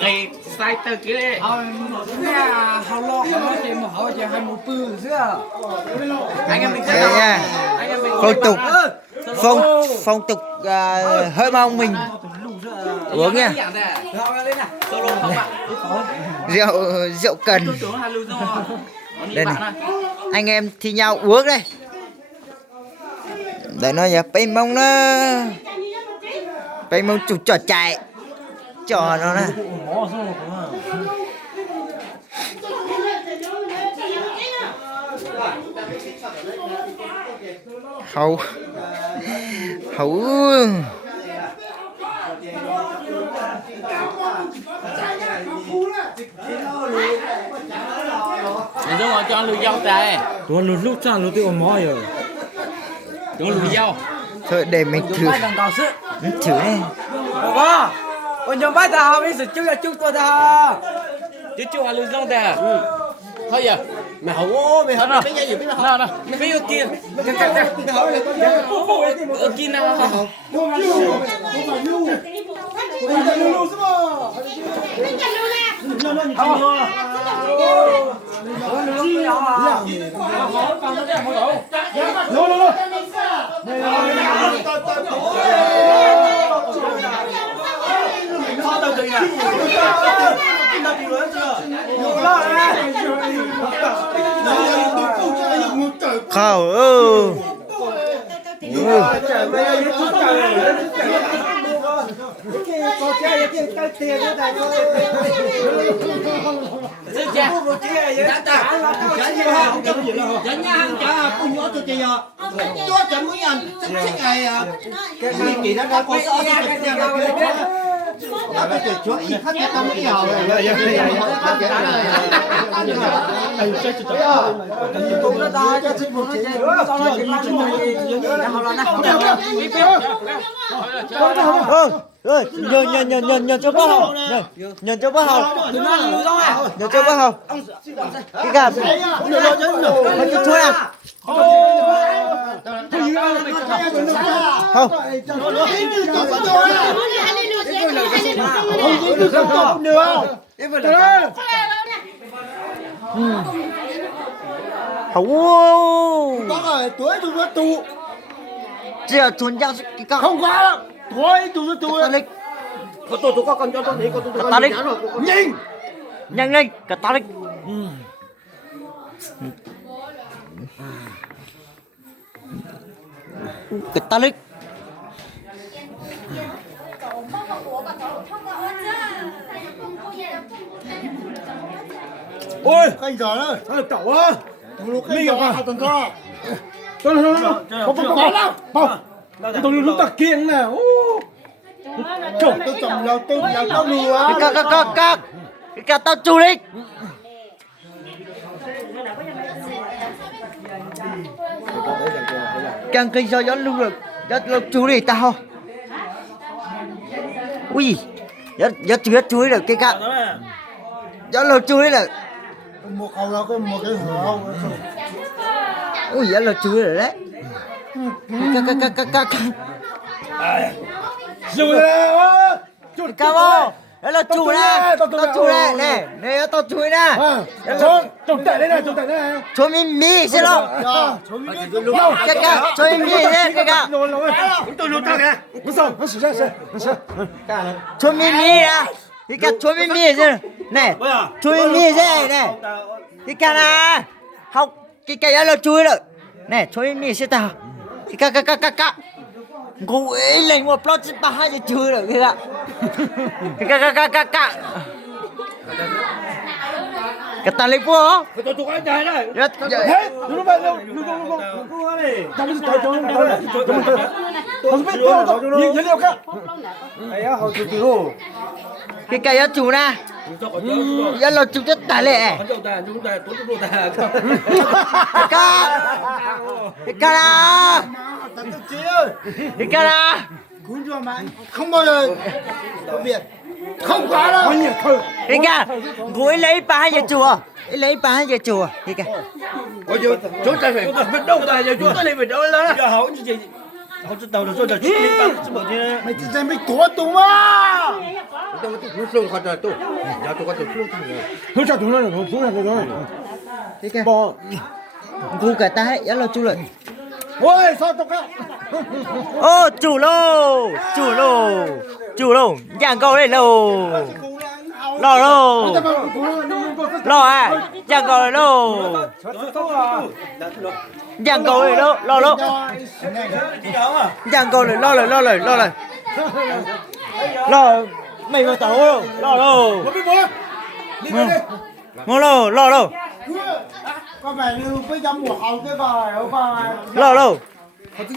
Cái sai tờ kia đấy. Họ lo chuyện mà họ chỉ hay một bự nữa. Anh em mình Đây nha. anh em mình Phong tục phong tục hơi mong mình uống nha. Rượu cần. Đây này. Anh em thi nhau uống đây. Đây nó giờ bay mông nó. Bay mông chủ trò chạy. Trò nó nè. Hầu hầu Anh Dung cho ăn lùi dâu trời. Tôi lúc cha lúc tôi mỏi rồi. Cho lùi dâu. thôi để mình thử thử đây. Baba, ôi nhom bắt ta bây giờ chúc tôi ta. Chứ chưa ăn lùi dâu trời. Thôi giờ. Mày hổ mày hổ Nào, bây giờ gì biết là nào, nào. Bây giờ kia. mày hổ này Ở kia nào. Khảo ơi nhờ cho bác hầu nhờ cho bác hầu nhờ cho bác hầu cái gà phải cho thôi à không hầu có rồi tuổi tôi nó tụ giờ chuẩn giao cái cao không quá đâu thôi tôi nó tụ lịch có tôi có con cho tôi để con tôi ta lịch nhìn nhanh lên cả ta lịch cái ta lịch ôi canh giỏi đấy nó cẩu á lúc canh giỏi hai tuần co Tôi lúc ta kiêng nè. tôi chồng là tôi là tao lùa cái ca tao chủ lịch càng kinh do gió lưu được gió chú đi tao ui gió chú được cái ca gió lưu chú được một khẩu là có một cái hở ui gió lưu chú được đấy Cam không? Đấy là chủ nè, tao chủ nè, này tao chủ nè. trồng tệ đây này Cho mình mì xem nào. Cái cả, cho mình mì xem cái cả. tôi luôn tao nè nó xử ra Cho mình mì nè. Cái cả cho mình mì xem. Này, cho mình mì xem này. Cái cả nè. Học cái là chui rồi. Này, cho mình mì xem tao. Cái ngủ ấy lên một plot ba hai giờ trưa rồi kìa cái ta lấy búa tôi có anh trai đấy hết nó vậy đâu tao biết tôi không biết tôi nhìn thấy đâu cả ấy á hồi từ cái cây á chủ nè giờ là chủ chất tài lệ cái ca nào cái ca nào cún cho mày không bao giờ tôi biết không quá đâu cái ca cuối lấy ba giờ chùa lấy ba giờ chùa cái ca bây giờ chúng ta phải biết đâu ta giờ chúng ta lấy về đâu đó giờ hậu như gì 好知道了，说的去明白怎么的？没这真没多懂啊！ Tôi lúc luôn khỏi rồi tôi. Nhà tôi có tôi lúc luôn. 很少懂了，很少懂了。 Cái kia. Bỏ. Cú cả ta hết, lo chú lại. Ôi, sao tao cái? Ô, chủ lô, giang câu đây lô. Lo lô. Lo à, giang câu đây lô. Giang câu đây lô, lo lô. Giang câu này lo lại. Lo, mày vào tàu lô, lo lô. Ngon lo. Có phải như bây giờ mùa hậu cái bài ở bài. Lo. Hậu chứ